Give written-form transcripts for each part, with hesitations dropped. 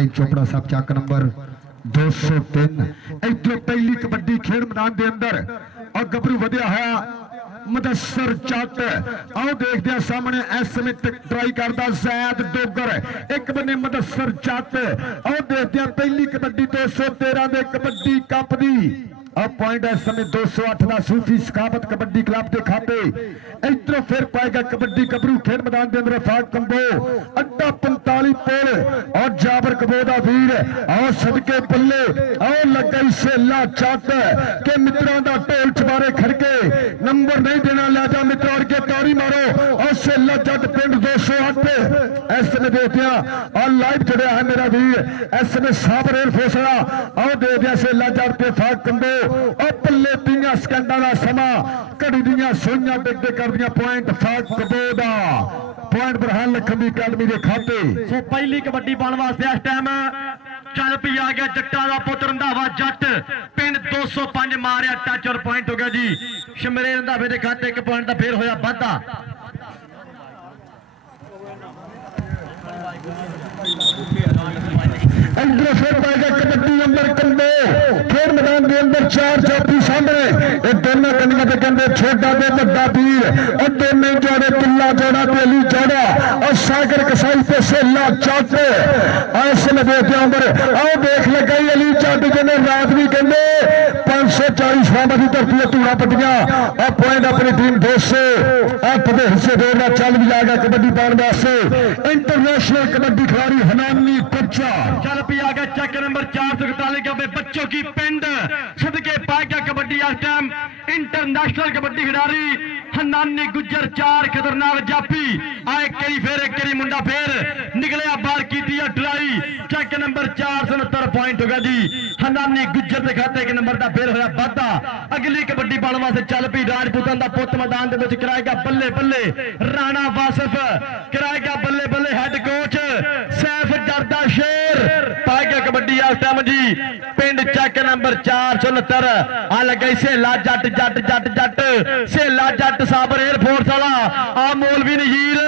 भाई चोपड़ा साहब चक नंबर 203 इधर पहली कबड्डी खेल मैदान के अंदर और गबरू वधिया है मुदस्सर जट आओ देखते हैं सामने इस समय ट्राई करता जैद डोगर एक बने मुदस्सर जट आओ देखते हैं पहली कबड्डी 213 के कबड्डी कप की अब पॉइंट इस समय 208 का सूफी सकावत कबड्डी क्लब के खाते इधरों फिर पाएगा कबड्डी गबरू खेल मैदान के अंदर फाग कंबो अड्डा 45 पोल और जाबर कबोदा वीर आओ सदके बल्ले आओ लगा सेला चट के मित्रों का ढोल चबारे खड़के नंबर नहीं देना लिया मित्रों के तारी मारो और सेला जट पिंड 208 इस समय देखते हैं और लाइव जुड़िया है मेरा वीर इस समय साबर एयरफोर्स आओ देखते हैं सेला जट पे फाग कंबो पल्ले 3 सेकंडा का समा घड़ी दियां सोइयां डिगदे कर दियां पॉइंट फाग कबोदा पॉइंट बरहान लखन दी अकादमी के खाते सो पहली कबड्डी पाने वास्ते इस टाइम चल पी आ गया जट्टा का पुत्र रंधावा जट पिंड 205 मारिया टच और पॉइंट हो गया जी शमरे रंधावे के खाते 1 पॉइंट का फिर होया वाधा इधर फिर पाएगा कबड्डी नंबर कंबो खेल मैदान के अंदर 4 चौथी सामने ये दोनों कन्या के कहते छोटा ते बड़ा वीर और दोनों जोड़े तिल्ला जोड़ा ते अली जोड़ा और सागर कसाई पे सेला चट ऐसे देखते उम्र आओ देख लगाई अली चट जिन्हें रात भी कहते 540 फार्म की धरती धूड़ा पट्टियां और पॉइंट अपनी टीम 208 के हिस्से देना चल भी जाएगा कबड्डी पाने वास्ते इंटरनेशनल कबड्डी खिलाड़ी हनानी बच्चा चल पी आ गया चेक नंबर 441 के बच्चों की पिंड सदके पाए गया कबड्डी इस टाइम इंटरनेशनल कबड्डी खिलाड़ी हनानी गुज्जर 4 खतरनाक जापी आए कई फेर एक करी मुंडा फेर निकले बाहर की ट्राई चेक नंबर 469 पॉइंट हो गया जी हनानी गुज्जर के खाते 1 नंबर का फेर होया वाधा अगली कबड्डी पाने वास्ते चल पी राजपूतां दा पुत मैदान दे विच कराएगा बल्ले बल्ले राणा वासिफ कराएगा बल्ले बल्ले हेड कोच सैफ डरदा शेर पाएगा कबड्डी इस टाइम जी पिंड चेक नंबर 469 आ लगे सेला जट जट जट जट सेला जट साबर एयरफोर्स वाला आ मौलवी नजीर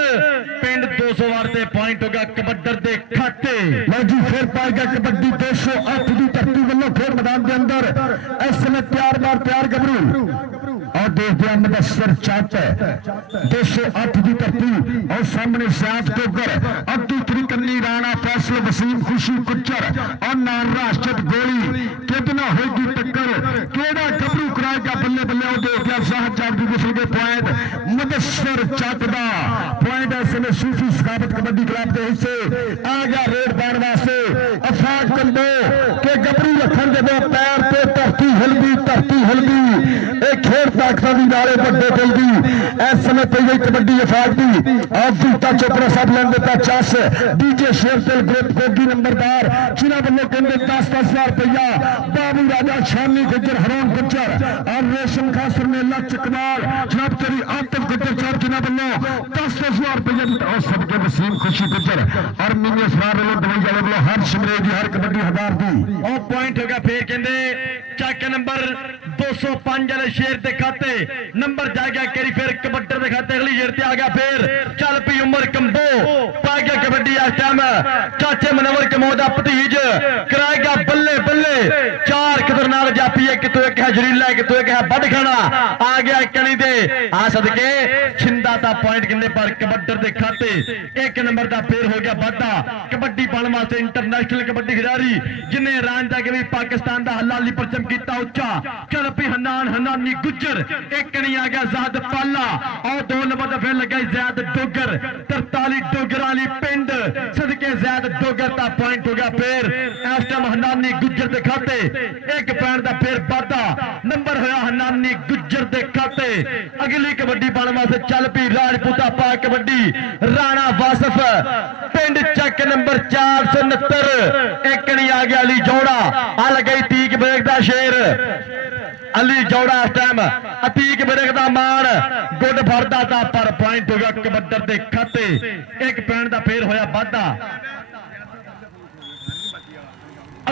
पिंड 208 ते पॉइंट हो गया कबड्डर दे खाते जी फिर पाएगा कबड्डी 208 की धरती वालों फिर मैदान के अंदर इस समय तैयार गबरू और देखते हैं मुदस्सर चट 208 की धरती और सामने सैद डोगर अब्दुल त्रिकन्नी राणा फैसल वसीम खुशी गुज्जर और नार राष्ट्र गोली कितना होगी टक्कर केड़ा गबरू कराएगा बल्ले बल्ले और देखते हैं शाह जादू गुसल के पॉइंट मुदस्सर चट का पॉइंट इस समय सूफी सकावत कबड्डी क्लब के हिस्से आ गया रेड पाने वास्ते अफाक कंबो के गबरू रखन दे पैर पे धरती हिलदी एक खेल ताकत की नाले बड़े दिल की इस समय पी गई कबड्डी अफाक की और दूता चोपड़ा साहब लैन देता चस डीजे शेरदिल ग्रुप गोगी नंबरदार जिन्हों वालों कहते 10,000 रुपया बाबू राजा शानी गुज्जर हरोन गुज्जर और रेशम खां सरमेला चकमाल जनाब तेरी आतिफ गुज्जर साहब जिन्हों वालों 10,000 रुपया और सबके वसीम खुशी गुज्जर और मिनी फरार वालों दवाई वाले वालों हर शिमरे की हर कबड्डी 1000 की और पॉइंट होगा फिर कहते चेक नंबर 205 वाले शेर के खाते नंबर जाएगा करी फिर कबड्डर के खाते अगली शेर आ गया फिर चल पी उमर कंबो पा गया कबड्डी इस टाइम चाचे मनवर कमोदा भतीज कराएगा बल्ले बल्ले 4 खतरनाक जापी एक तो एक है जरीला एक तो एक है बड़ खाना आ गया कनी दे आ सदके छिंदा दा पॉइंट किन्ने पर कबड्डर के खाते 1 नंबर का फिर हो गया वाधा कबड्डी पाने वास्ते इंटरनेशनल कबड्डी खिलाड़ी जिन्हें रान जाके भी पाकिस्तान का हलाली परचम किया उच्चा चल पी हनानी गुज्जर एक नहीं आ गया ज़ाद पाला और 2 नंबर का फिर लगा ज़ैद डोगर 43 डोगर वाली पिंड सदके ज़ैद डोगर का पॉइंट हो गया फिर इस टाइम हनानी गुज्जर के खाते 1 पॉइंट का फिर वाधा नंबर होया हनानी गुज्जर के खाते अगली कबड्डी पाने वास्ते चल पी राजपूता पा कबड्डी राणा वासिफ पिंड चेक नंबर 469 एक नहीं आ गया अली जोड़ा आ लगी तीक ब्रेक का शेर अली जोड़ा इस टाइम अतीक ब्रेक का मान गुड फरदा था पर पॉइंट हो गया कबड्डर के खाते 1 पॉइंट का फिर होया वाधा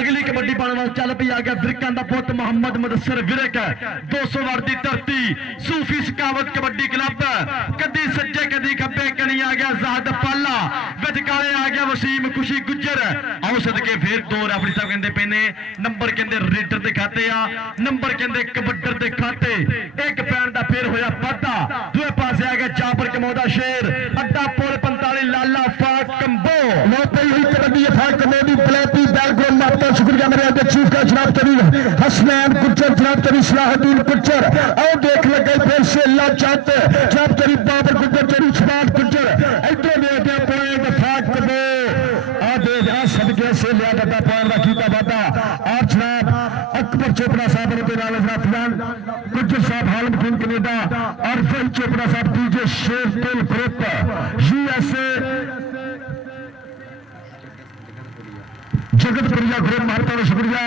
अगली कबड्डी पाने वाला चल पी आ गया विरकां दा पुत मोहम्मद मुदस्सिर विरक 200 वार दी धरती सूफी सकावत कबड्डी क्लब कदी सज्जे कदी खब्बे कनी आ गया ज़ाहद पाला विचकाले आ गया वसीम खुशी गुज्जर आओ सदके फिर दो रेफरी साहब कहंदे पे ने नंबर कहंदे रेडर दे खाते आ नंबर कहंदे कबड्डर दे खाते एक पैन दा फिर होया वाधा दूए पासे आ गया जाबर कमोदा शेर अड्डा पुल 45 लाला फाक कंबो कबड्डी फाक कमोदी ब्लैकी बैलगोल माता शुक्रिया मेरे अध्यक्ष चीफ का जनाब करीब हसनैन कुचर जनाब करीब सलाहुद्दीन कुचर और देख लगे फिर से लाचात जनाब करीब बाबर कुचर चरी शबाद कुचर इधर देखते हैं पॉइंट फाक कमो आ देख आ सदके से लिया बड़ा पॉइंट का कीता वादा और जनाब अकबर चोपड़ा साहब ने नाल जनाब फिलहाल कुचर साहब हाल मुकीम कनेडा और फिर चोपड़ा साहब डीजे शेर टिल ग्रुप यूएसए जगतपुरिया ग्रुप महत्ता का शुक्रिया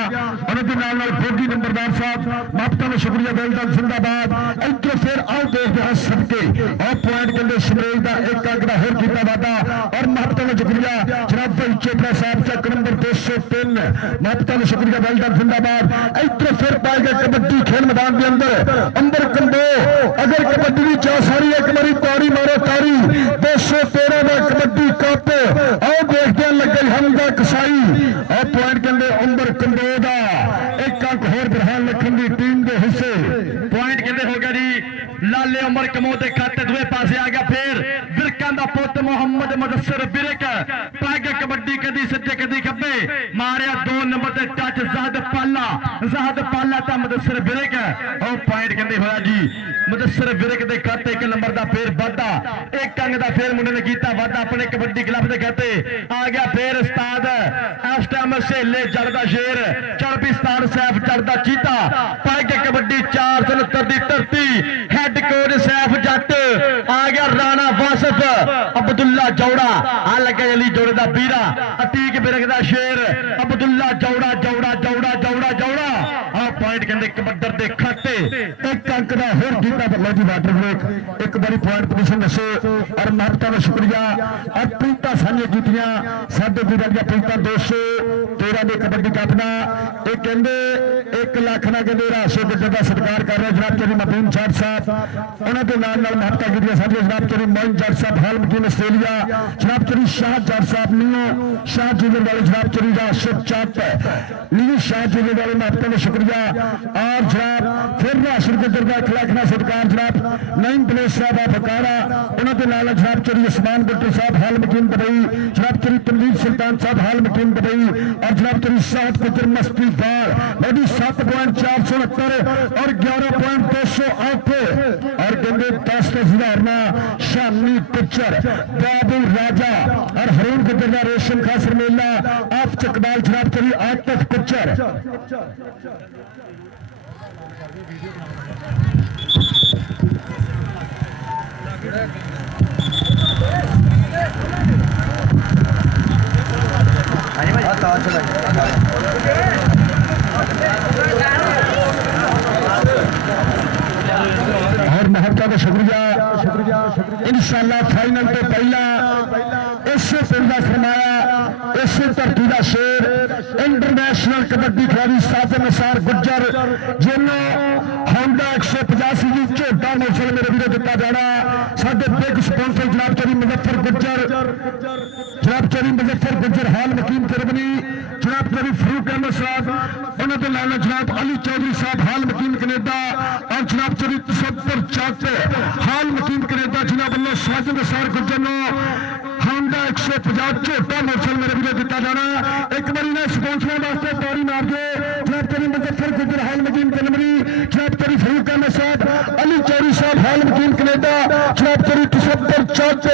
उन्होंने नाल फौजी नंबरदार साहब महत्ता का शुक्रिया बेलदान जिंदाबाद इधर फिर आओ देखते हैं सबके और पॉइंट के शमरेज का एक अंक का होर किया वादा और महत्ता का शुक्रिया जनाब भाई चोपड़ा साहब चक नंबर 203 महत्ता का शुक्रिया बेलदान जिंदाबाद इधर फिर पाए गए कबड्डी खेल मैदान के अंदर अंबर कंबो अगर कबड्डी की चाह सारी एक बारी तारी मारो तारी 213 का कबड्डी कप आओ देखते हैं लगे हमदा कसाई और पॉइंट के अंदर अंबर कंबो का एक अंक होर बरहान लखन की टीम के हिस्से पॉइंट कहते हो गया जी लाले उमर कमो के खाते दुए पासे आ गया फिर विरकां दा पुत मोहम्मद मुदस्सिर विरक पा गया कबड्डी कदी सज्जे कदी खब्बे मारिया 2 नंबर ते टच ज़ाहद पाला ता मुदस्सिर विरक और पॉइंट कहते होया जी मुदस्सिर विरक के खाते एक नंबर का फिर वाधा एक अंक का फिर मुंडे ने कीता वाधा अपने कबड्डी क्लब के खाते आ गया फिर उस्ताद इस टाइम सहेले चढ़दा शेर चढ़ भी उस्ताद सैफ चढ़दा चीता पा गया कबड्डी 469 दी धरती हेड कोच सैफ जट आ गया राणा वासिफ अब्दुल्ला जौड़ा आ लगे अली जोड़े का बीरा अतीक बिरक का शेर अब्दुल्ला जौड़ा जौड़ा जौड़ा जौड़ा जौड़ा आ पॉइंट कहते कबड्डर के खाते एक अंक का होर कीता बल्ला जी वाटर ब्रेक एक बारी पॉइंट पोजीशन दसो और महत्ता का शुक्रिया और पीता साझे कीतियां साडे वीरां दी पीता 213 दे कबड्डी कप दा ये कहंदे 1 लाख ना कहंदे राशो गुज्जर दा सत्कार कर रहे जनाब चौधरी मबून जट साहब उन्हां दे नाल नाल महत्ता कीतियां साडे जनाब चौधरी मोइन जट साहब हाल मुकीम आस्ट्रेलिया जनाब चौधरी शाह जट साहब न्यू शाह जुलर वाले जनाब चौधरी राशिद चट न्यू शाह जुलर वाले महत्ता का शुक्रिया और जनाब फिर राशिद गुज्जर दा 1 लाख ना सत्कार जनाब नईम प्लेस साहब बकारा उन्हां दे नाल जनाब चौधरी उस्मान गुट्टू साहब हाल मुकीम दुबई जनाब चौधरी तनवीर सुल्तान साहब हाल मुकीम दुबई और जनाब चौधरी साहब गुज्जर मस्ती फार मोदी 7.469 और 11.208 और कहते 10 सुधारना शामी पिक्चर बाबू राजा और हरून गुज्जर का रेशम खास मेला आप चकबाल जनाब चौधरी आतिफ पिक्चर और महत्ता का शुक्रिया इंशाअल्लाह फाइनल तो पहला इसे पिंड का सरमाया इसे धरती का शेर इंटरनेशनल कबड्डी खिलाड़ी साजन निसार गुज्जर जिन्होंने होंडा 185 की झोटा मोटरसाइकिल मेरे वीरों दिता जाना साडे बिग स्पॉन्सर जनाब चौधरी मुजफ्फर गुज्जर हाल मुकीम तिरबनी जनाब चौधरी फरूक अहमद साहब उन्होंने लाना जनाब अली चौधरी साहब हाल मुकीम कनेडा और जनाब चौधरी तसब्बुर चट हाल मुकीम कनेडा जिन्हों वालों साजन निसार गुज्जर होंडा 150 झोटा मोटरसाइकिल मेरे वीरों दिता जाना एक बार ने स्पॉन्सर वास्ते तारी मार दो जनाब चौधरी मुजफ्फर गुज्जर हाल मुकीम तिरबनी जनाब चौधरी फरूक अहमद साहब अली चौधरी साहब हाल मुकीम कनेडा जनाब चौधरी तसब्बुर चट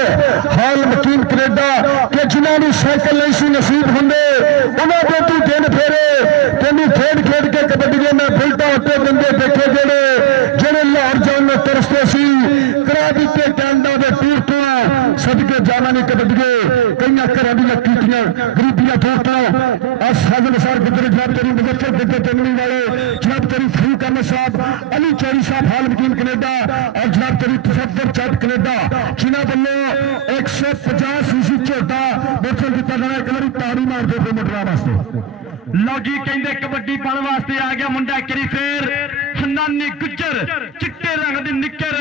हाल मुकीम कनेडा कि जिन्होंने साइकिल नहीं सी नसीब होंगे उन्होंने तू दिन फेरे तेन खेड खेड के कबड्डी में बुलटा उत्ते बंदे देखे जेड़े जेड़े लाहौर जाने तरसते सी करा दिते कैनेडा के टूर तो सदके जाना नहीं कबड्डी कई घर कीतियां गरीबियां दूर तो साजन सार गुजरे जनाब चौधरी मुजफ्फर गुज्जर तिरबनी वाले जनाब चौधरी फरूक अहमद साहब अली चौधरी साहब हाल वकील कनेडा और जनाब चौधरी तफद्दल चट कनेडा जिन्हों वालों 150 सीसी झोटा मोटर दिता जाना एक बार ताड़ी मार दो मोटरा वास्ते लो जी कहते कबड्डी पाने वास्ते आ गया मुंडा करी फिर हनानी गुज्जर चिट्टे रंग दी निक्कर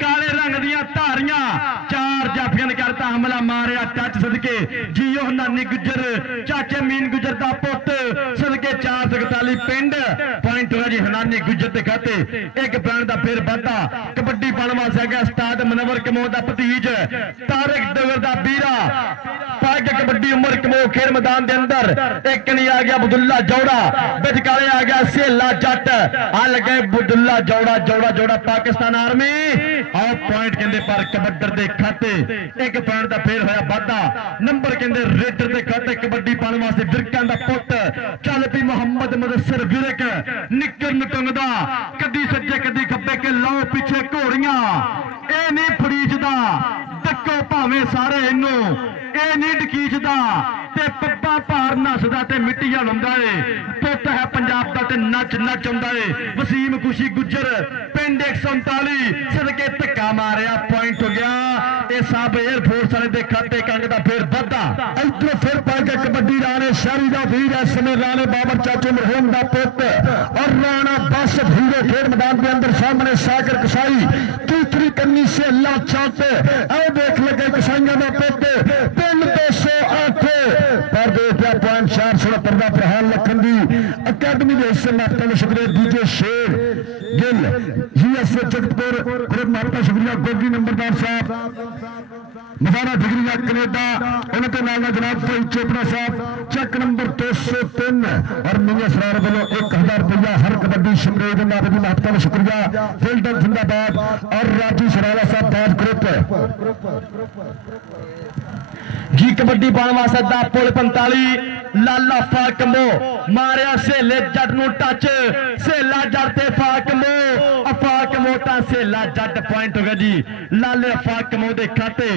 काले रंग दियां धारियां चार जाफियां ने करता हमला मारिया टच सदके जियो हनानी गुज्जर चाचे मीन गुज्जर दा पुत सदके 441 पिंड पॉइंट होया जी हनानी गुज्जर दे खाते एक पॉइंट दा फिर वाधा कबड्डी पाने वास्ते आ गया उस्ताद मनवर कमो दा भतीज तारिक डगर दा बीरा पाग कबड्डी उमर कमो खेल मैदान दे अंदर एक नहीं आ गया अब्दुल्ला जौड़ा बिचकाले आ गया सेला जट आ लगे अब्दुल्ला जौड़ा जौड़ा जौड़ा पाकिस्तान आर्मी और पॉइंट कहते पर कबड्डर दे खाते एक पॉइंट दा फेर होया वाधा नंबर कहते रेडर दे खाते कबड्डी पाने वास्ते विरकां दा पुत चल पी मोहम्मद मुदस्सिर विरक निक्कर नटंगदा कदी सज्जे कदी खब्बे के लो पीछे घोड़ियां ए नहीं फड़ीचदा डक्को भावें सारे इनू ए नहीं डकीचदा ते पप्पा भार नसदा ते मिट्टी हलाउंदा है पुत है पंजाब दा ते नच नच आउंदा है वसीम खुशी गुज्जर पिंड 139 सदके धक्का मारिया पॉइंट हो गया ये सब एयरफोर्स वाले दे खाते कंग दा फिर वाधा इधर फिर पाएगा कबड्डी राणे शहरी का वीर है समय राणे बाबर चाचू मरहूम का पुत और राणा बस हीरे खेल मैदान के अंदर सामने सागर कसाई तीसरी कन्नी से अल्लाह चाहते आओ देख लगे कसाइया का पुत 308 पर 470 का प्रहाल लखन की अकादमी के हिस्से में आपका शुक्रिया डीजे शेर गिल यूएसए जगतपुर ग्रुप में आपका शुक्रिया गोगी नंबरदार साहब मदाना डिग्रिया कनेडा उन्होंने नाम जनाब भाई चोपड़ा साहब चेक नंबर 203 और मियां सरार वालों 1000 रुपया हर कबड्डी शमरेद नाबदी महत्ता का शुक्रिया फिल्डर जिंदाबाद और राजू सरारा साहब बाज ग्रुप जी कबड्डी पाने वास्ते दा पुल 45 लाला फाकमो मारिया सेले जट नु टच सेला जट ते फाकमो फाकमो ता सेला जट पॉइंट हो गया जी लाले फाकमो दे खाते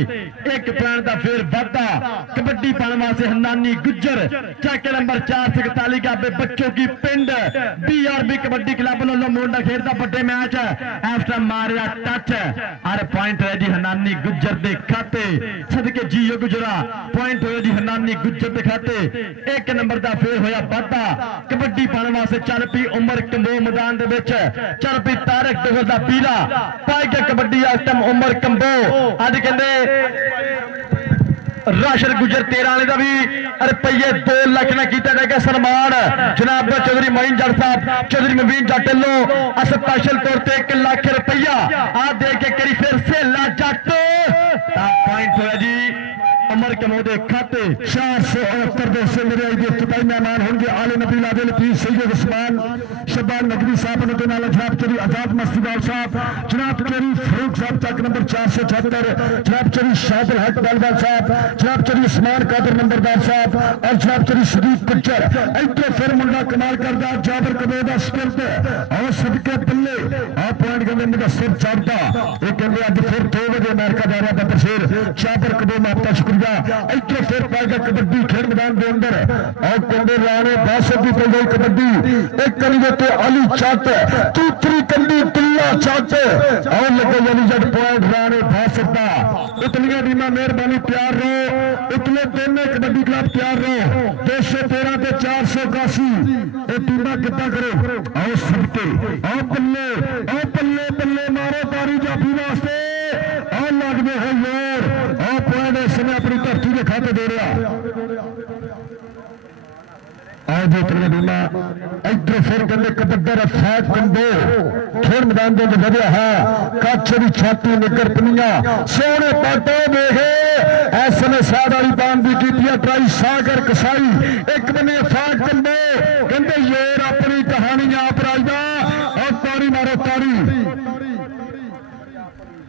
एक पॉइंट दा फिर वाधा कबड्डी पाने वास्ते हनानी गुज्जर चेक नंबर 441 का बच्चों की पिंड बीआरबी कबड्डी क्लब वालों मुंडा खेलता बड़े मैच एफ्टर मारिया टच और पॉइंट है जी हनानी गुज्जर दे खाते सदके जियो गुजरा पॉइंट होया जी हनानी गुज्जर दे खाते एक नंबर दा फेर होया वाधा कबड्डी पाने वास्ते चल पी उमर कंबो मैदान दे विच चल पी तारक डगर दा पीला पाई के कबड्डी इस टाइम उमर कंबो अज कहंदे राशन गुजर 13 वाले का भी रुपये 2 लाख ना किया जाएगा सन्मान जनाब चौधरी मोइन जट साहब चौधरी मुबीन जट लो स्पेशल तौर पर 1 लाख रुपया आ दे के करी फिर सेला जट पॉइंट होया जी अमर कमो दे खाते 469 से मेरे इफ्तिताई मेहमान होंगे आले नबी लादिल पीर सैयद उस्मान शबान नकवी साहब ने नाला जनाब चौधरी आजाद मस्तीदार साहब जनाब चौधरी फरूक साहब चक नंबर 476 जनाब चौधरी शाहदुल हक बलवाल साहब जनाब चौधरी उस्मान कादर नंबरदार साहब और जनाब चौधरी सदीक गुज्जर इधर फिर मुंडा कमाल करदा जाबर कबो दा स्पिरिट और सदके बल्ले आ पॉइंट के मेरा सिर चढ़दा ये कहंदे अज फिर 2 बजे अमेरिका जा रहा था शेर जाबर कबो में आपका शुक्रिया इधर फिर पाएगा कबड्डी खेल मैदान के अंदर और कहंदे राणे बासठ की पई गई कबड्डी एक कली देते अली चट तीसरी कंडी दुल्ला चट और लगे अली जट पॉइंट राणे बासठ का इतनी टीमां मेहरबानी तैयार रहो इतने दोनों कबड्डी क्लब तैयार रहो 213 के 481 ये टीमां कितना करो आओ सबके आओ बल्ले बल्ले मारो तारी जाफी वास्ते और लगते हो यार और पॉइंट इस समय अपनी धरती के खाते दे रहा आज इतने बीमा इधर फिर कहते कबड्डर फैट कंबो खेल मैदान के अंदर बढ़िया है काछे छाती निकर पनिया सोने पाटो देखे इस समय साध वाली बांध भी की ट्राई सागर कसाई एक बने फैट कंबो कहते यार अपनी कहानी आप राजदा और तारी मारो तारी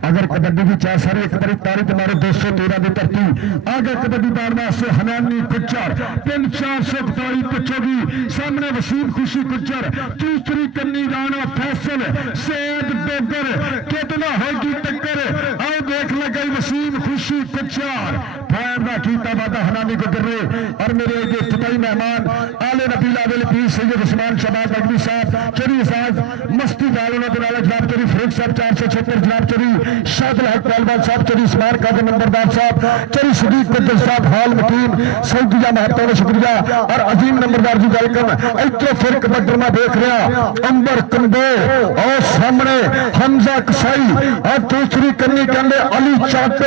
अगर कबड्डी की चाह सारी एक बारी तारी तुम्हारे 213 की धरती आगे कबड्डी पाने वास्ते हनानी गुज्जर पिन 441 पिछोगी सामने वसीम खुशी गुज्जर तीसरी कन्नी राणा फैसल सैद डोगर कितना होगी टक्कर आओ देख लगाई वसीम खुशी गुज्जर फायर का कीता वादा हनानी गुज्जर ने और मेरे इब्तिदाई मेहमान आले नबी लावेल पीर सैयद उस्मान शबाब अगली साहब चरी साहब मस्ती वालों के नाले जनाब चरी फरीद साहब 476 जनाब चरी शादिल हक पहलवान साहब चरी स्मार कादर नंबरदार साहब चरी सदीक कद्दर साहब हाल मकीन सऊदिया महता का शुक्रिया और अजीम नंबरदार जी वेलकम इतने फिर कबड्डर में देख रहा अंबर कंबो और सामने हमजा कसाई और दूसरी कन्नी कंडे अली चाट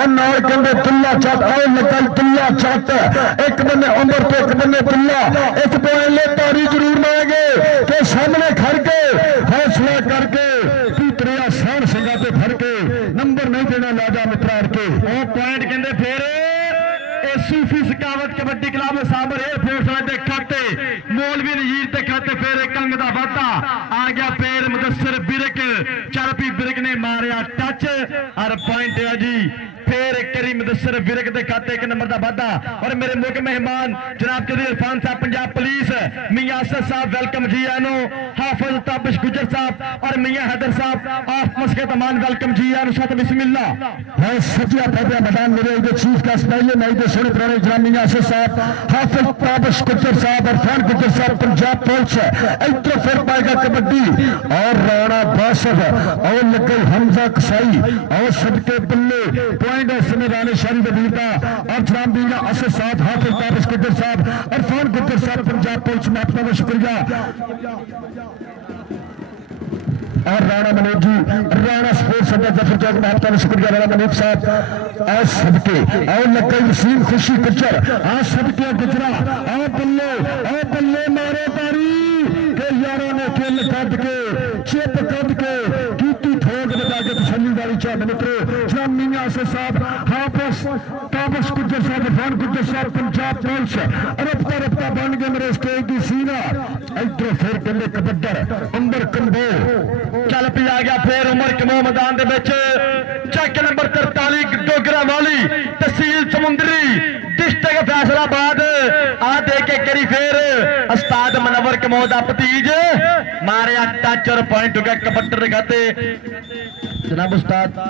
और नाल कंडे दुल्ला चाट और लगाई दुल्ला चाट एक बन्ने अंबर तो एक बन्ने दुल्ला एक बोले तारी जरूर मांगे के सामने खड़ के हौसला करके पीतरिया सहन सिंगा पे खड़ के नंबर नहीं देना लाजा मित्रा के ਉਹ ਪੁਆਇੰਟ ਕਹਿੰਦੇ ਫਿਰ ਇਹ ਸੂਫੀ ਸਕਾਵਤ ਕਬੱਡੀ ਕਲੱਬ ਸਾਬਰ 에ਅਰਫੋਰਸ ਦੇ ਖਾਤੇ ਮੌਲਵੀ ਨਜੀਰ ਦੇ ਖਾਤੇ ਫਿਰ ਇੱਕ ਅੰਗ ਦਾ ਵਾਧਾ ਆ ਗਿਆ ਫੇਰ ਮੁਦੱਸਰ ਬਿਰਕ ਚਰਪੀ ਬਿਰਕ ਨੇ ਮਾਰਿਆ ਟੱਚ ਔਰ ਪੁਆਇੰਟ ਹੈ ਜੀ फिर करी मुदस्सर विरक के खाते एक नंबर का वाधा और मेरे मुख्य मेहमान जनाब चौधरी इरफान साहब पंजाब पुलिस मियां असद साहब वेलकम जी आनो हाफिज ताबिश गुजर साहब और मियां हैदर साहब आफ मस्के तमान वेलकम जी आनो साथ बिस्मिल्लाह है सजिया पैदा मैदान मेरे चीफ गेस्ट भाई मैं इधर सोने पुराने जनाब मियां असद साहब हाफिज ताबिश गुजर साहब इरफान गुजर साहब पंजाब पुलिस इधर फिर पाएगा कबड्डी और राणा बासर और लगे हमजा कसाई और सदके बल्ले समय राणे शारी वजीरता और जनाब बीना असद साहब हाफिज ताबिश गुजर साहब इरफान गुजर साहब पंजाब पुलिस मापता का शुक्रिया और राणा मनोज जी राणा स्पोर्ट्स सेंटर जफर चौक मापता का शुक्रिया राणा मनोज साहब और सबके और लगे वसीम खुशी गुजर आज सबके गुजरा और बल्ले मारे तारी के यारों ने खेल कद के चिप कद के ठोक बजा के तसल्ली वाली चाह मित्रों जनाब मियां असद साहब हाफिज ताबिश गुजर साहब इरफान गुजर साहब पंजाब पुलिस रफ्ता रफ्ता बन गए मेरे स्टेज की सीना इधर फिर कहते कबड्डर अंबर कंबो चल पी आ गया फिर उमर कमो मैदान दे विच चेक नंबर 43 डोगरा वाली तहसील समुंदरी डिस्ट्रिक्ट फैसलाबाद आ दे के करी फिर उस्ताद मनवर कमो दा भतीज मारिया टच और पॉइंट हो गया कबड्डर खाते जनाब उस्ताद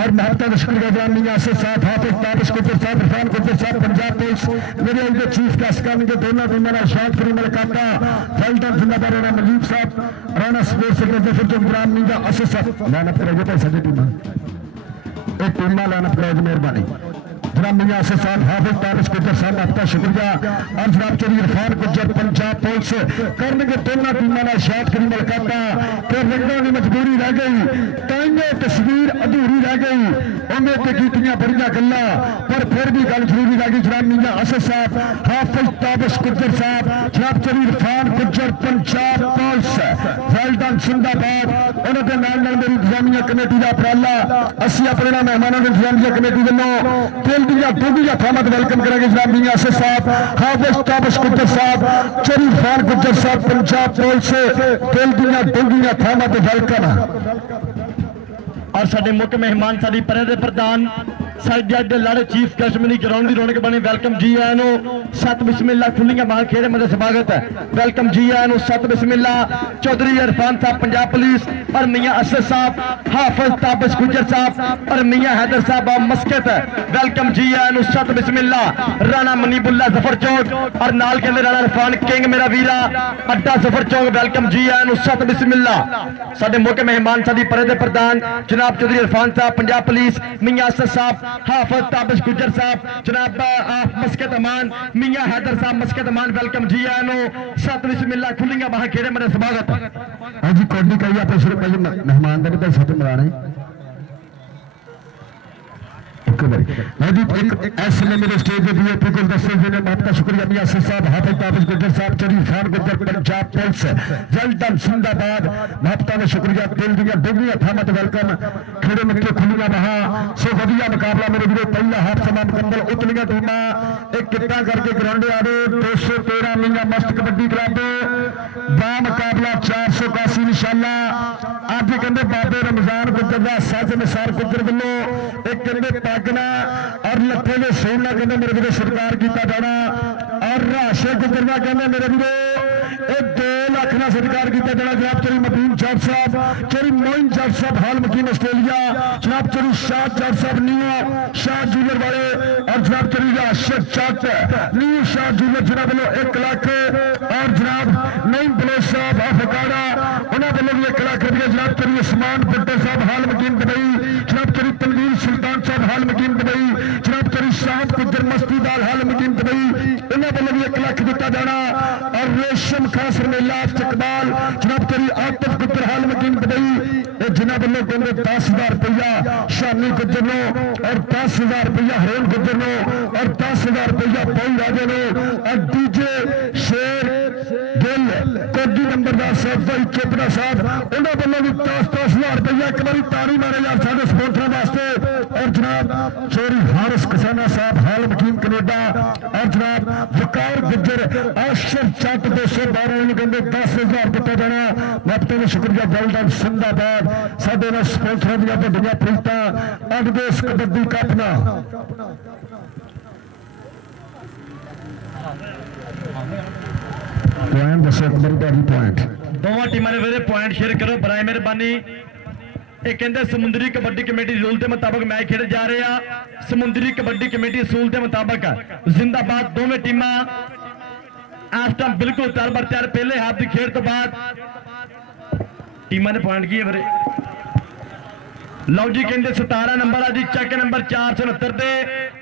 और महत्ता का शुक्रिया जनाब मियां असद साहब हाफिज ताबिश गुजर साहब इरफान गुजर साहब पंजाब पुलिस मेरे इधर चीफ गेस्ट करने दोनों टीमों ने शांत करी मलकाता फैल्टन जिम्मेदार राणा मजीद साहब राणा स्पोर्ट्स सेक्रेटरी फिर जनाब मियां असद साहब लानत करेंगे भाई सभी टीम एक टीम लानत करेगी मेहरबानी जनाब मियां असद साहब हाफिज ताबिश गुजर साहब आपका शुक्रिया और जनाब चौधरी इरफान गुजर पंजाब पुलिस करने दोनों टीमों ने शांत करी मलकाता फिर रंगों की मजबूरी रह गई ताइयों तस्वीर अधूरी रह गई उन्हें तो कीतियां बड़ियां गल्लां पर फिर भी गल जरूरी रह गई जनाब मियां असद साहब हाफिज ताबिश गुजर साहब जनाब चौधरी इरफान गुजर पंजाब पुलिस वेलडन जिंदाबाद उन्होंने नाल मेरी इंतजामिया कमेटी का उपराला असी अपने मेहमानों की इंतजामिया कमेटी वालों दिल दिया डूबिया थामत वेलकम करेंगे जनाब मियां असद साहब हाफिज ताबिश गुजर साहब चौधरी इरफान गुजर साहब पंजाब पुलिस दिल दिया डूबिया थामत वेलकम और साडे मुख्य मेहमान साडी परे दे प्रधान साइड लाड़े चीफ गेस्ट मिनी ग्राउंड की रौनक बनी वेलकम जी आया नो सत बिस्मिल्लाह खुलियां बाहर खेड़े में स्वागत है वेलकम जी आया नो सत बिस्मिल्लाह चौधरी इरफान साहब पंजाब पुलिस और मियां असद साहब हाफिज ताबिश गुजर साहब और मियां हैदर साहब मस्कत वेलकम जी आया नो सत बिस्मिल्लाह राणा मनीबुल्ला जफर चौक और नाल कहते राणा इरफान किंग मेरा वीरा अड्डा जफर चौक वेलकम जी आया नो सत बिस्मिल्लाह साडे मुख्य मेहमान साडी परे दे प्रधान जनाब चौधरी इरफान साहब पंजाब पुलिस मियां असद साहब हाफिज ताबिश गुजर साहब जनाब मस्कत अमान मियां हैदर साहब मस्कत अमान वेलकम जी आया नो सत बिस्मिल्लाह खुलियां बाहर खेड़े मेरा स्वागत हाँ जी कोई नहीं कही आप सिर्फ मेहमान का भाई साथ मिलाना है मेरे स्टेज ने आपका शुक्रिया मियां असद साहब हाफिज ताबिश गुजर साहब चौधरी इरफान गुजर पंजाब पुलिस वेलडन जिंदाबाद आपका का शुक्रिया दिल दिया डोगियां थामत वेलकम खेड़े मिट्टे खुलियां बहा सो वधिया मुकाबला मेरे वीरों पहला हाफ समा मुकम्मल उतलियां टीमां एक किट्टा करके ग्राउंड आ रहे 213 मियां मस्त कबड्डी क्लब बा मुकाबला 481 इंशाअल्लाह आज के कहते बाबे रमजान गुजर का सच निसार गुजर वालों एक कहते पगना और लत्थे के सोना कहते मेरे वीरों सत्कार किया जाना और राशे गुजर का कहते मेरे वीरों 2 लाख का सत्कार किया जाना जनाब चौधरी मबीन जट साहब चौधरी मोइन जट साहब हाल मकीन ऑस्ट्रेलिया जनाब चौधरी शाह जट साहब न्यू शाह जूलर वाले और जनाब चौधरी राशिद चट न्यू शाह जूलर जनाब वालों 1 लाख और जनाब नईम बलोच साहब अफगाना उन्होंने वालों भी 1 लाख रुपया जनाब चौधरी उस्मान भुट्टो साहब हाल मकीन दुबई जनाब चौधरी तनवीर सुल्तान साहब हाल मकीन दुबई जनाब चौधरी शाहब गुजर मस्तीदार हाल मकीन दुबई उन्होंने वालों भी 1 लाख दिता जाना और रेशम खास रमेला इकबाल जनाब चौधरी आतिफ गुजर हाल मकीन दुबई जिन्होंने वालों कहते 10,000 रुपया शानी गुजर नो और 10,000 रुपया हरोन गुजर नो और 10,000 रुपया पाई राजे नो और डीजे शेर गिल कोगी नंबरदार साहब भाई चोपड़ा साहब उन्होंने वालों भी 10,000 रुपया एक बार तारी मारे यार साढ़े स्पोर्टरों वास्ते और जनाब चौधरी हारिस कसाना साहब हाल मकीन कनेडा और जनाब वकार गुजर आशर चट 212 कहते 10,000 दिता जाना मैं का शुक्रिया वेल डन जिंदाबाद साडे नाल स्पोंसरां दी वड्डियां प्रीतां अज दे इस कबड्डी कप नाल पॉइंट दसो कबड्डी पॉइंट दोवां टीमां ने वीरे पॉइंट शेयर करो बराए मेहरबानी ये कहते समुद्री कबड्डी कमेटी रूल के मुताबिक मैच खेले जा रहे हैं समुद्री कबड्डी कमेटी असूल के मुताबिक जिंदाबाद दोवें टीमां इस टाइम बिल्कुल तैयार बर तैयार पहले हाफ की खेल तो बाद टीमां ने पॉइंट किए वीरे लो जी कहते 17 नंबर आज चैक नंबर 469 दे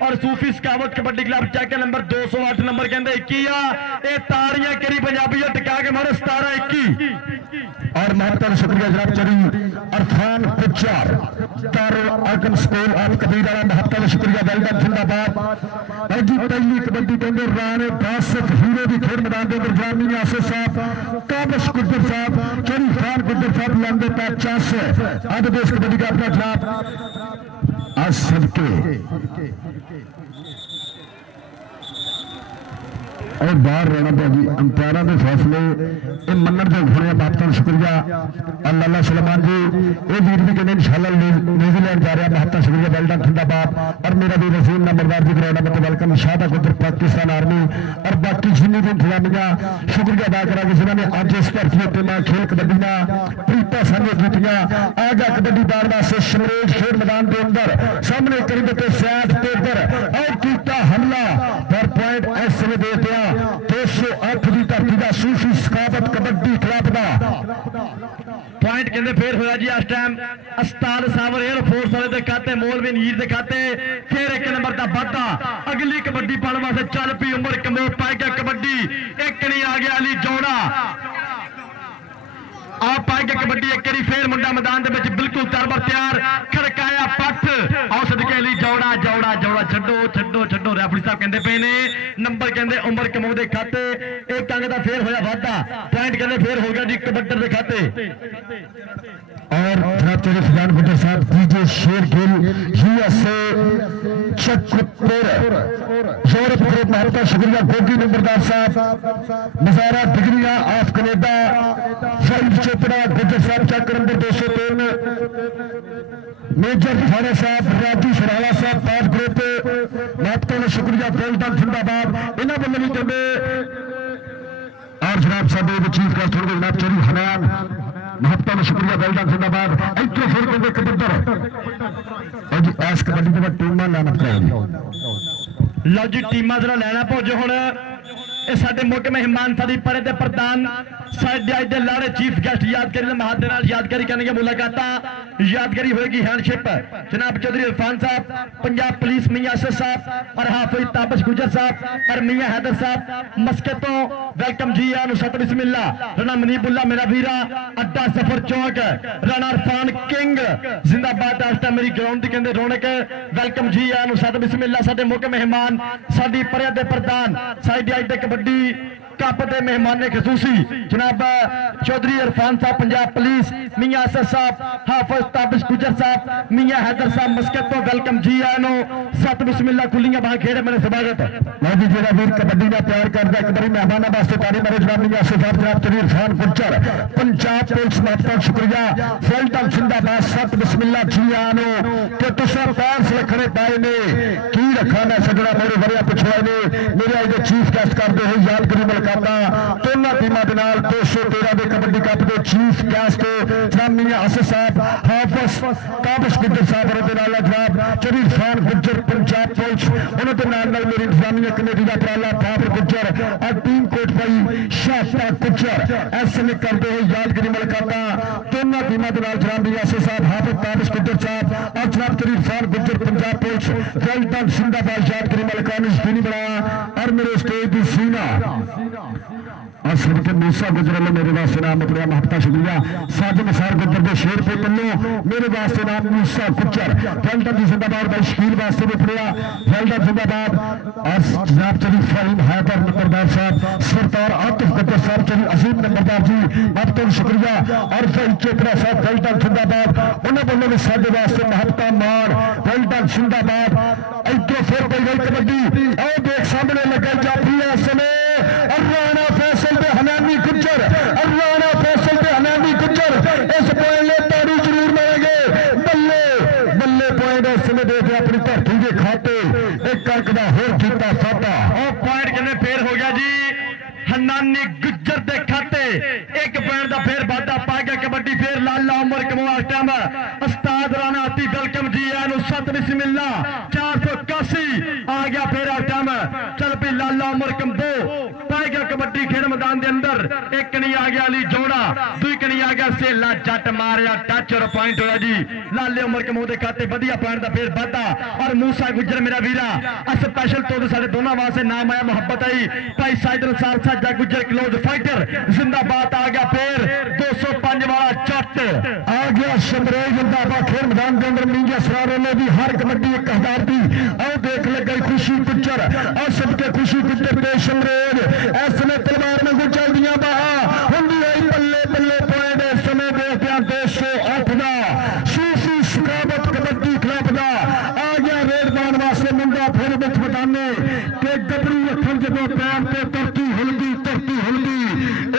और सूफी सकावत कबड्डी क्लब चैक नंबर 208 नंबर कहते 21 तारियां करी पंजाबी टिका के मारो 17-21 और महत्वपूर्ण शुक्रिया जनाब चौधरी अरफान पुजार दारुल अर्कम स्कूल ऑफ कबीर वाला महत्वपूर्ण शुक्रिया वेलडन जिंदाबाद और जी पहली कबड्डी केंद्र राणे बासित हीरो की खेल मैदान के अंदर जामी आसिफ साहब काबश गुज्जर साहब चौधरी खान गुज्जर साहब लंबे 50 आज देश कबड्डी का अपना जनाब आज सबके और बाहर रहना जी अंपायर के फैसले ये मनण के होने महत्वपूर्ण शुक्रिया अल्लाह सलमान जी ये वीर भी कहते इंशाल्लाह न्यूजीलैंड जा रहा महत्वपूर्ण शुक्रिया वेलडन जिंदाबाद और मेरा भी रसीम नंबरदार जी ग्राउंड में वेलकम शादा गुजर पाकिस्तान आर्मी और बाकी जिन्नी भी इंतजामिया शुक्रिया अदा करा जिन्होंने अज इस धरती टीम खेल कबड्डी प्रीता साझे कीतियां आगा कबड्डी बार वास्ते शमरेज खेल मैदान के अंदर सामने करी देते सैद पेपर और कीता हमला पर पॉइंट इस समय देते 208 की धरती का सूफी सकावत कबड्डी क्लब का पॉइंट कहते फिर होया जी इस टाइम अस्ताद सावर एयर फोर्स वाले दे खाते मौलवी नीर दे खाते फिर 1 नंबर का वाधा अगली कबड्डी पाने वास्ते चल पी उमर कमो पाई गया कबड्डी एक नहीं आ गया अली जौड़ा आप पाई गया कबड्डी एक बारी फिर मुंडा मैदान के बिल्कुल तैयार तैयार खड़काया पट आओ सदके अली जौड़ा जौड़ा जौड़ा छड्डो छड्डो छड्डो रेफरी साहब कहते पे ने नंबर कहते उमर कमो के खाते एक अंक का फिर होया वाधा पॉइंट कहते फिर हो गया जी कबड्डर के खाते और जनाब चौधरी फजान गुजर साहब डीजे शेर गिल यूएसए चकपुर यूरोप ग्रुप महत्वपूर्ण शुक्रिया गोगी नंबरदार साहब नजारा डिग्रिया ऑफ कनेडा फाइव चोपड़ा गुजर साहब चक नंबर 203 मेजर थाने साहब राजू सराला साहब पांच ग्रुप महत्वपूर्ण शुक्रिया वेलडन जिंदाबाद इन्होंने वालों भी कहते और जनाब साहब चीफ गेस्ट होंगे जनाब चौधरी हनान महत्वपूर्ण शुक्रिया वेलडन जिंदाबाद इतने फिर कहते कबड्डर और जी एस कबड्डी के बाद टीमां लाना पड़ेगी लो जी टीमां जरा लैना पहुंचो हुण ਇਹ ਸਾਡੇ ਮੁੱਖ ਮਹਿਮਾਨ ਸਾਡੀ ਪਰੇ ਦੇ ਪ੍ਰਧਾਨ ਸਾਡੇ ਅੱਜ ਦੇ ਲਾੜੇ ਚੀਫ ਗੈਸਟ ਯਾਦਗਾਰੀ ਦੇ ਮਹਾਦੇ ਨਾਲ ਯਾਦਗਾਰੀ ਕਰਨਗੇ ਮੁਲਾਕਾਤਾਂ यादगारी होगी हैंडशिप जनाब चौधरी इरफान साहब पंजाब पुलिस मियां असद साहब और हाफिज ताबश गुजर साहब और मियां हैदर साहब मस्के तो वेलकम जी आनु सत बिस्मिल्ला राणा मनीबुल्ला मेरा वीरा अड्डा सफर चौक राणा इरफान किंग जिंदाबाद आस्ता मेरी ग्राउंड दी कहंदे रौनक वेलकम जी आनु सत बिस्मिल्ला साडे मुख्य मेहमान साडी परे दे प्रधान साडी अज दे कबड्डी कप के मेहमान खसूसी जनाब चौधरी इरफान साहब पंजाब पुलिस, मियां असद साहब, हाफिज ताबिश गुजर साहब, मियां हैदर साहब मस्कत तो वेलकम जी आनो। सत बिस्मिल्लाह खुलियां बाह खेड़े मेरे स्वागत मैं जी जेड़ा वीर कबड्डी का प्यार करता एक बार मेहमान वास्ते तारी मारे जनाब मियां असद साहब जनाब चौधरी इरफान गुजर पंजाब पुलिस बहुत शुक्रिया। वेलकम जिंदाबाद। सत बिस्मिल्लाह जी आनो कि तुसा पैर रखने पाए ने की रखा मैं सजना मोरे वरिया पिछड़ा ने मेरे आज चीफ गेस्ट करते हुए यादगिरी मुलाकात दोनों टीमों के नाल 213 के कबड्डी कप के चीफ गेस्ट जनाब मियां असद साहब, हाफिज ताबिश गुजर साहब और जनाब चौधरी इरफान गुजर पंजाब पुलिस उन्होंने नाल मेरी इंतजामिया कमेटी का प्राला बाबर गुजर और टीम कोट भाई शाहता गुजर ऐसे में करते हुए यादगिरी मुलाकात दोनों टीमों के नाल जनाब मियां असद साहब, हाफिज ताबिश गुजर साहब और जनाब चौधरी इरफान गुजर पंजाब पुलिस वेलकम जिंदाबाद यादगिरी मुलाकात यकीनी बना और मेरे स्टेज की सीना और सदके मूसा गुजर ने मेरे वास्ते नाम अपना महत्ता शुक्रिया। साजिद निसार गुजर के शेर पे कल्लो मेरे वास्ते नाम मूसा गुजर वेलकम जी जिंदाबाद भाई शकील वास्ते भी पड़िया वेलकम जिंदाबाद। और जनाब चौधरी फहीम हैदर नंबरदार साहब, सरदार आतिफ गुजर साहब, चौधरी अजीम नंबरदार जी बहुत शुक्रिया। और भाई चोपड़ा साहब वेलकम जिंदाबाद उन्होंने बोलों ने साडे वास्ते महत्ता मान वेलकम जिंदाबाद। इधरों फिर पई गई कबड्डी और देख सामने लगे जाती है इस समय राणा फैसल दे हनानी गुजर, राणा फैसल दे हनानी गुजर इस पॉइंट ले ताड़ी जरूर मारेंगे। बल्ले बल्ले पॉइंट इस समय देख अपनी धरती के खाते एक अंक का होर जीता साडा और पॉइंट कितने फेर हो गया जी हनानी गुजर के खाते एक पॉइंट का फिर वाधा पा गया। कबड्डी फिर लाला उमर कमवा टाइम उस्ताद राणा अति वेलकम जी आनो। सत बिस्मिल्लाह 481 आ गया फिर टाइम चल पी लाला उमर कम 2 पाए गया कबड्डी खेल मैदान के अंदर। एक कनी आ गया अली जोड़ा, दुई कनी आ गया सेला जट मारिया टच और पॉइंट होया जी लाले उमर कमो के खाते वधिया पॉइंट का फिर वाधा। और मूसा गुजर मेरा वीरा स्पेशल तौर साडे दोनों वास्ते नाम आया मोहब्बत आई भाई साइद अनुसार साजा गुजर क्लोज फाइटर जिंदाबाद आ गया फिर 205 वाला चट आ गया शमरे जिंदाबाद। खेल मैदान के अंदर मिंजा सरारे ने भी हर कबड्डी 1000 दी और देख लग गई खुशी गुजर और सबके खुशी गुजर के शमरेज ऐसे तलवार में गुजर दिया बहा होंगी आई बल्ले बल्ले पॉइंट इस समय देखते 208 का सूफी सकावत कबड्डी क्लब का आ गया रेडमान वास्ते मुंडा फिर बिच बताने के गबरू रखन जो पैर पे धरती हिलदी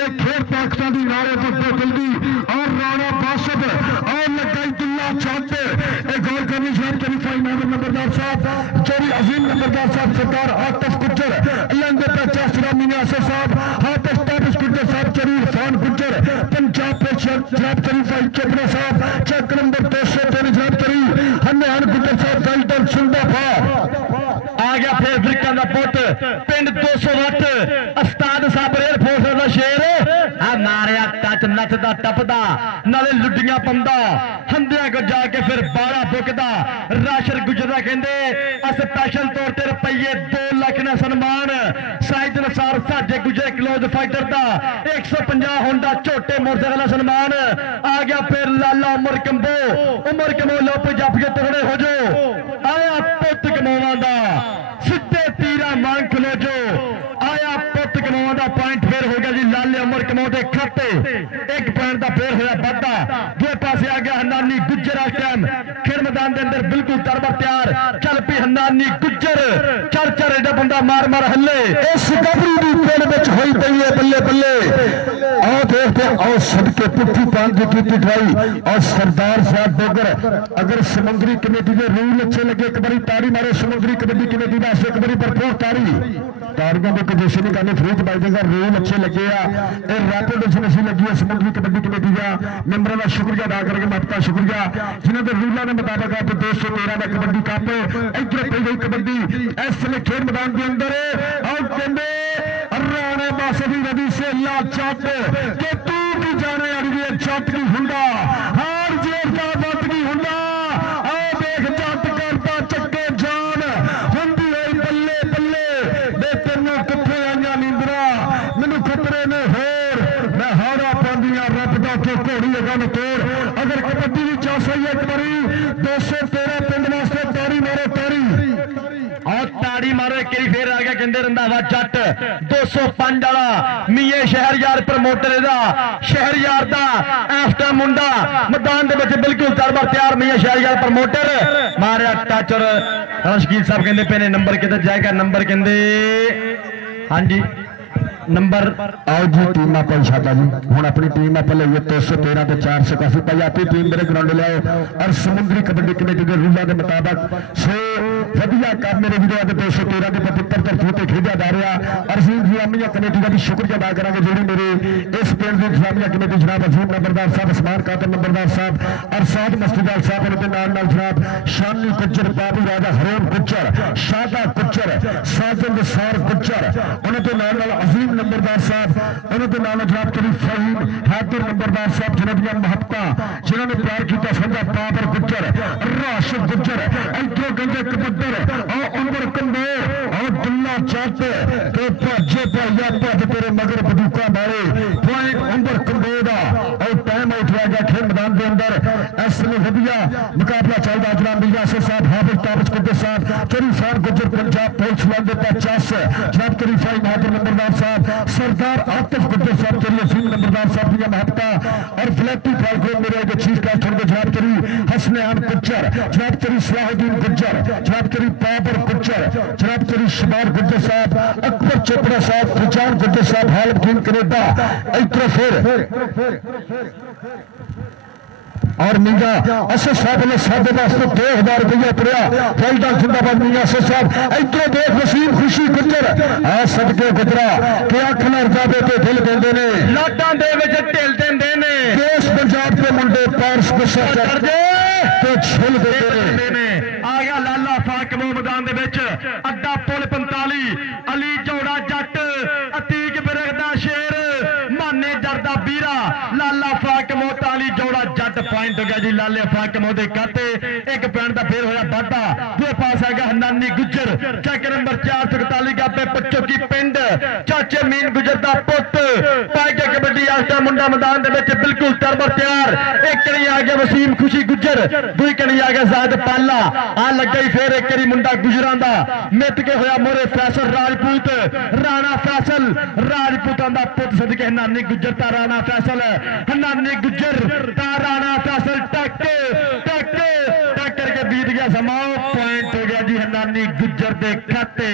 एक खेल पाकिस्तानी नारे पर बोतलदी और राणा बासत और लगाई दुल्ला चाहते एक और करनी साहब चौधरी फहीम हैदर नंबरदार साहब, चौधरी अजीम नंबरदार साहब, सरदार आतिफ गुजर लंदे पे चासरा मियां असद साहब, हाफिज ताबिश गुजर साहब, चौधरी इरफान गुजर पंजाब पे जनाब चौधरी भाई चोपड़ा साहब, चेक नंबर 203 जनाब चौधरी हन्नान गुजर साहब वेलकम जिंदाबाद। आ गया फिर ब्रिकां दा पुट पिंड 208 उस्ताद साहब एयरफोर्स का शेर आ मारिया टच नचदा टपदा नाले लुड्डियां पंदा हंदिया को जाके फिर 12 बुकदा राशर गुजरा कहंदे स्पेशल तौर ते रुपये 2 लाख ना सन्मान साइद अनुसार साजे गुजरे क्लोज फाइटर दा 150 होंडा छोटे मोटरसाइकिल का सन्मान आ गया फिर लाला उमर कम्बो लो पंजाबी तगड़े हो जो आया पुत कमावा दा सिद्धे तीरा मांग खलो जो आया पुत कमावा दा पॉइंट फिर हो गया जी लाले उमर कमाओ के खाते एक पॉइंट का फिर होया वाधा। दूसरे पासे आ गया हनानी गुजर इस टाइम खेल मैदान के अंदर बिल्कुल तरबर तैयार चल पी हनानी गुजर चर एडा बंदा मार मार हल्ले इस गबरू की पेड़ में होई पई है बल्ले बल्ले आओ देखते आओ सदके पुट्ठी पान की पिटवाई और सरदार साहब डोगर अगर समुद्री कमेटी के रूल अच्छे लगे एक बारी ताड़ी मारो समुद्री कमेटी कमेटी वास्ते एक बारी भरपूर ताड़ियां की पोजीशन नहीं करनी फ्री बाई देगा रूल अच्छे लगे रैपुटेशन अच्छी लगी है समुद्री कबड्डी कमेटी का मैंबर का शुक्रिया अदा करके महत्ता शुक्रिया जिन्होंने के रूलों के मुताबिक आप 213 का कबड्डी कप इधर पई गई कबड्डी इस समय खेल मैदान के अंदर और कहते राणे बासदी नदी से ला चट के तू भी जाने अड़िए चट की हुंडा हार जेर का बत की हुंडा आ देख चट करता चक्के जान हुंदी होई बल्ले बल्ले दे तेनों किथे आईयां नींदरा मैनू खतरे ने होर मैं हारा पांदियां रब दा के घोड़ी अगन तोड़ अगर कबड्डी की चास आई एक बारी 213 पिंड वास्ते ताड़ी मारो ताड़ी और ताड़ी मारो एक बारी फिर आ गया कहते रंधावा जट 205 वाला मीए शहरयार प्रमोटर शहरयार का इस टाइम मुंडा मैदान के बच्चे बिल्कुल तरबर तैयार मीए शहरयार प्रमोटर मारिया टच और रशकील साहब कहते पे ने नंबर किधर जाएगा नंबर कहते हाँ जी नंबर आओ जी टीम आप शादा जी हूँ अपनी टीम आप लाइए 313 तो 481 भाई आपकी टीम मेरे ग्राउंड ले आओ और समुद्री कबड्डी कमेटी के रूलों के मुताबिक सो वधिया काम मेरे वीरों के 213 के पवित्र धरती पर खेड़ा जा रहा अरसीम इस्लामिया कमेटी का भी शुक्रिया अदा करेंगे जी मेरे इस पिंड की इस्लामिया कमेटी जनाब अजीम नंबरदार साहब उस्मान कादर नंबरदार साहब अरसाद मस्तीदार साहब उनके नाल जनाब शानी गुज्जर बाबू राजा हरोम गुज्जर शादा गुज्जर साजन निसार गुज्जर उनके नाल अजीम नंबरदार साहब उन्होंने नाम जनाब करीब फहीम हैदर नंबरदार साहब जिन्होंने महत्ता जिन्होंने प्यार किया समझा बाबर गुज्जर राशिद गुज्जर इधरों गंजे कबड्डर और उनवर कंबोर और दुल्ला चाट के भजे भाइया भज तेरे मगर बदूका मारे पॉइंट उनवर कंबोर और टाइम आउट रह गया खेल मैदान के अंदर इस समय वधिया मुकाबला चलता जनाब मियां साहब हाफिज ताबिश कुद्दे साहब चरी फान गुज्जर पंजाब पुलिस लाइन के 50 जनाब करीब फहीम हैदर नंबरदार साहब सरदार आतिफ गुज्जर साहब चलिए अजीम नंबरदार साहब की महत्ता और फ्लैटी फाल्को मेरे चीफ कास्ट होंगे जनाब करी हसनैन गुज्जर जनाब करी सलाहुद्दीन गुज्जर जनाब करी बाबर गुज्जर जनाब करी शबार गुज्जर साहब अकबर चोपड़ा साहब खुजान गुज्जर साहब हालमदीन कनेडा इधर फिर और मीजा असद साहब ने साढ़े वास्ते 2000 रुपया तुरया फौजदार जिंदाबाद मियां असद साहब इधरों देख वसीम खुशी गुज्जर आ सदके गुजरा कि अख न जावे ते दिल देंदे ने लाटां दे विच ढिल देंदे ने देश पंजाब के मुंडे पारस गुस्सा कर दे ते छिल देंदे ने आ गया लाला फाकमो मैदान दे विच अड्डा पुल 45 अली जोड़ा जट अतीक बिरग दा शेर माने जरदा बीरा लाला फाकमो ताली जोड़ा जट पॉइंट हो गया जी लाले फाकमो दे खाते एक पॉइंट का फिर होया वाधा दूसरे पास आएगा हनानी गुज्जर चेक नंबर 441 का पे बच्चों की पिंड चाचे मीन गुजर दा पुत पाई के कबड्डी आस्था मुंडा मैदान दे विच बिल्कुल तरबर तैयार एक करी आ गया वसीम खुशी गुज्जर दूई करी आ गया जाहिद पाला आ लग गई फिर एक करी मुंडा गुजरां दा मित के होया मोरे फैसल राजपूत राणा फैसल राजपूतां दा पुत सदके हनानी गुज्जर ता राणा फैसल हनानी गुज्जर ता राणा फैसल टक टक टक करके बीत गया समा पॉइंट हो गया जी हनानी गुज्जर दे खाते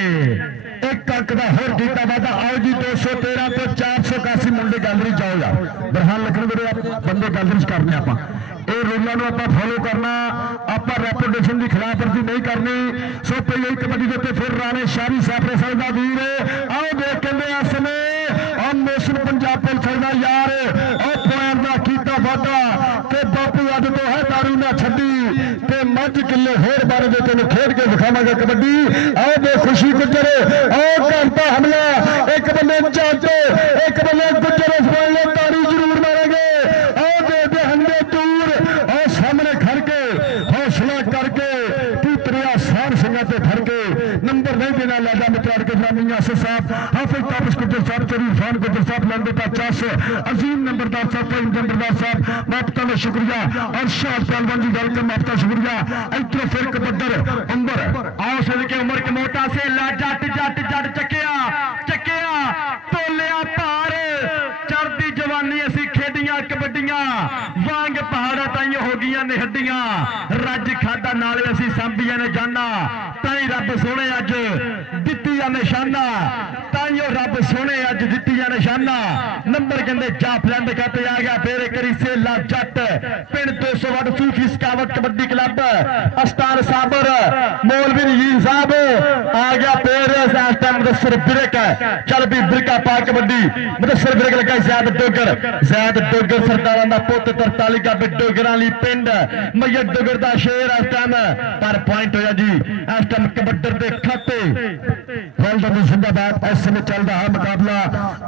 एक अंक का होर जीता वादा आओ जी 213 तो 481 मुंडे गैलरी जाओ यार बरहान लखन मेरे बंदे गैलरी करने आप रूलों आप फॉलो करना आप रेपुटेशन की खिलाफवर्जी नहीं करनी सो पहले कबड्डी के फिर राणे शारी साहब रसल का वीर आओ देख कहते इस समय और नेशन पंजाब पुलिस का यार और पॉइंट का किया वादा कि बापू अज तो है दारू ना छड्डी ते मझ किले होर बारे में तेन खेड के दिखावांगे कबड्डी आओ दे खुशी गुज्जर और करता हमला एक बल्ले चाचे एक बल्ले गुज्जर इस बल्ले तारी जरूर मारेंगे आओ दे हंडे दूर और सामने खड़ के हौसला करके तीतरिया सार सिंह से फड़ के नंबर नहीं देना लादा मित्रार के मियां असद साहब हाफिज ताबिश गुज्जर साहब चरी फान गुज्जर साहब लंबे 50 अजीम नंबरदार साहब फहीम नंबरदार साहब मापता में शुक्रिया और शाह पहलवान जी वेलकम मापता शुक्रिया इधर फिर कबड्डर उमर आओ सदके उमर के मोटा से ला जट जट जट चकिया चकिया तोलिया पार चढ़दी जवानी असी खेडियां कबड्डियां वांग पहाड़ा ताइयों हो गईयां ने हड्डियां रज खादा नाले असी सांभियां ने जाना ताई रब सोने अज दित्तियां निशाना ताइयों रब सोने अज दित्तियां निशाना नंबर कहते जाफ लैंड खाते आ गया फिर एक सेला जट पिंड 200 what Sufi Sakhawat kabaddi club अस्तान साबर मौलवी नजीर साहब आ गया फिर मुदस्सर ब्रेक चल भी ब्रिका पा कबड्डी मुदस्सर ब्रेक लगा जैद डोगर सरदारां दा पुत 43 का डोगरां ली पिंड मैयत डोगर दा शेर इस टाइम पर पॉइंट होया जी इस टाइम कबड्डर दे खाते वेलडन जिंदाबाद इस समय चल रहा है मुकाबला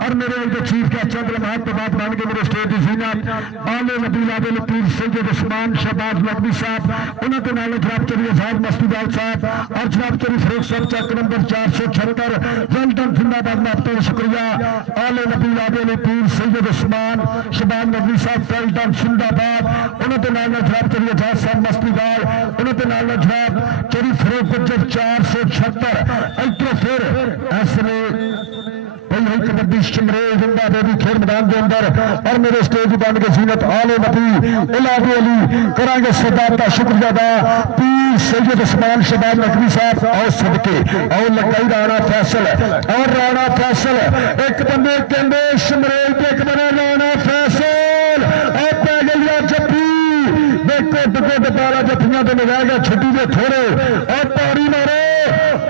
और मेरे चीफ का चंद्र महत तो बात मान के मेरे स्टेट जीनत आले नबील आबे लतीफ सैयद उस्मान शहबाज नकवी साहब उन्होंने नाल जनाब चौधरी आजाद मस्तीदार साहब और जनाब चौधरी फरूख साहब चक नंबर 476 वेल्डन जिंदाबाद में आपका शुक्रिया। आले नबी आले पीर सैयद उस्मान शबान नबी साहब वेल्डन जिंदाबाद। उन्होंने नाल जवाब चलिए जहाज साहब मस्तीदार उन्होंने नाल जवाब चोरी फरोख गुजर 476 इधर फिर ऐसे कबड्डी शमरेल जिंदा देवी खेल मैदान के अंदर और मेरे स्टेज बन के जीनत आले नबी इलाही अली करांगे सरदार का शुक्रिया अदा पीर सैयद उस्मान शबाब नकवी साहब और सदके और लगाई राणा फैसल और राणा फैसल एक बंदे कहते शमरेल के एक बने राणा फैसल और पै गई जप्पी देखो दुगो दबारा जप्पियां तो लगा गया छुट्टी के थोड़े और तारी मारो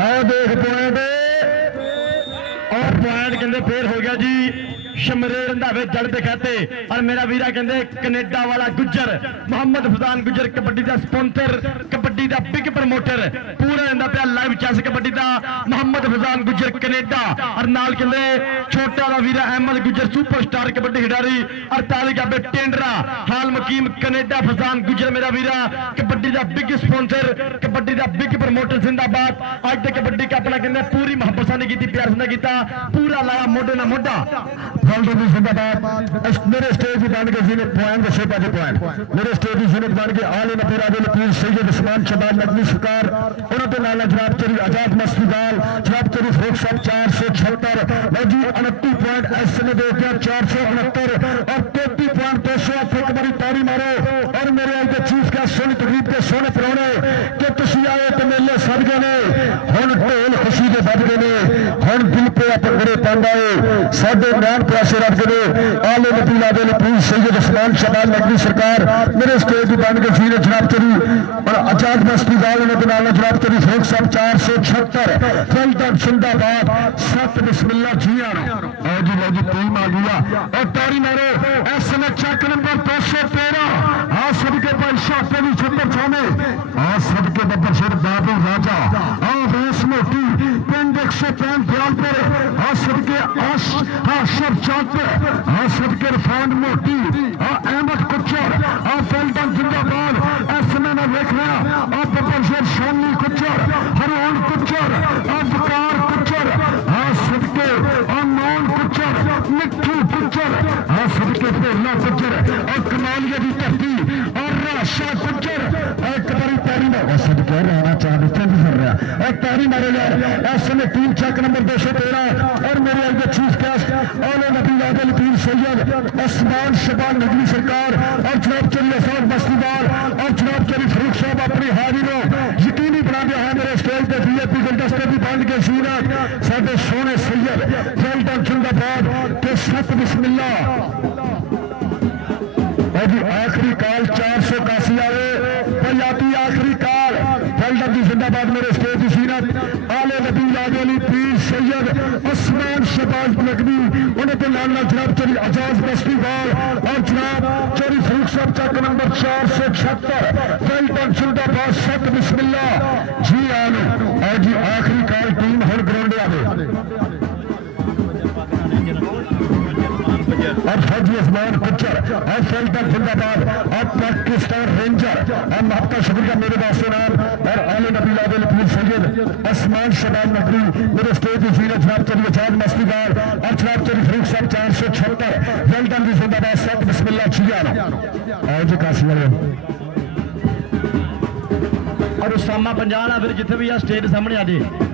और देख पॉइंट और पॉइंट कहते फिर हो गया जी शमरेल रंधावे जड़ दे खाते और मेरा वीरा कहते कनेडा वाला गुज्जर मोहम्मद फजान गुज्जर कबड्डी का स्पॉन्सर कबड्डी का बिग प्रमोटर पूरा रहा पाया लाइव चैस कबड्डी का मोहम्मद फजान गुज्जर कनेडा और नाल कहते छोटा वाला वीरा अहमद गुज्जर सुपरस्टार कबड्डी खिडारी 48 का टेंडरा हाल मुकीम कनेडा फजान गुज्जर मेरा वीरा कबड्डी का बिग स्पॉन्सर कबड्डी का बिग प्रमोटर जिंदाबाद। अज तक कबड्डी का अपना कहते पूरी मोहब्बत ने की प्यार ने किया पूरा लाया मोढे ना मोढा जिंदाबाद। मेरे स्टेज बन के जीनत पॉइंट के 6 पॉइंट मेरे स्टेज जीनत बन के आले नबी आले पीर सैयद उस्मान शबाब नकवी सरकार उन्होंने नाल जनाब चरी आजाद मस्तीदार जनाब चरी फरोख साहब 476 जी 29 पॉइंट ऐसे में दे दिया 469 और 33 पॉइंट 200 एक बारी तारी मारो और मेरे आज के चीफ गेस्ट सोनी तकरीब के सोने परौने कि तुसी आए तो मेले सद गए ने हुण ढोल खुशी के बज गए ने हुण दिल पे भंगड़े पांदा है साडे नाम प्यासे रख गए आले नबी आले पीर सैयद उस्मान शबाब नकवी सरकार मेरे स्टेज बन के जीने जनाब चरी और आजाद मस्तीदार उन्होंने नाल जनाब चरी फरोख साहब 476 वेल्डन जिंदाबाद 7 बिस्मिल्लाह जी और जी लो जी टीम आ गया और तारी मारो ऐसे में चेक नंबर 213 आ सबके भाई शापे भी छुपर छाने आ सबके बब्बर सिर बाबू राजा आ रेस मोटी पिंड 105 दयालपुर आ सबके आशर चाकर आ सबके रिफाइंड मोटी आ अहमद कुच्चर आ वेल्डन जिंदाबाद ऐसे में देख रहा आ बब्बर सिर शानी कुच्चर हरियाण कुच्चर आ बकार कुच्चर आ सबके आ नौन कुच्चर मिट्टू कुच्चर आ सबके भोला कुच्चर और कमालिया की धरती और राशा कुच्चर एक बारी तारी मारो सबके रहना चाहते चंद कर रहा और तारी मारो यार ऐसे में टीम चेक नंबर 213 और मेरे आगे चीफ गेस्ट आले नबी आदल पीर सैयद उस्मान शबाब नकवी सरकार और जनाब चली असाद मस्तीदार और जनाब चली फरूख साहब अपनी हाजिरों यकीनी बना दिया है मेरे स्टेज पे वीआईपी गुलदस्ते भी बंद के सीरत साडे सोने सैयद वेल्डन जिंदाबाद के 7 बिस्मिल्लाह जी आखिरी काल 481 आवे पंजाबी आखिरी काल वेल्डन जी जिंदाबाद मेरे स्टेज की सीरत आले नबी आदल पीर सैयद उस्मान शबाब नकवी उन्होंने नाल जनाब चली आजाद मस्तीदार और जनाब चोरी फरूख साहब चक नंबर 476 वेल्डन जिंदाबाद 7 बिस्मिल्लाह जी आन और जी आखिरी काल टीम हुण ग्राउंड आवे और फौजी उस्मान कुच्चर और वेल्डन जिंदाबाद और पाकिस्तान रेंजर और आपका शुक्रिया मेरे वास्ते नाम और आले नबी आदल पीर सैयद उस्मान शबाब नकवी मेरे स्टेज की जीनत जनाब चली आजाद मस्तीदार और जनाब चली फरूख साहब 476 वेल्डन जी जिंदाबाद 7 बिस्मिल्लाह छिया और जी काशी वाले और उसामा 50 फिर जिथे भी आ स्टेज सामने आ जाए।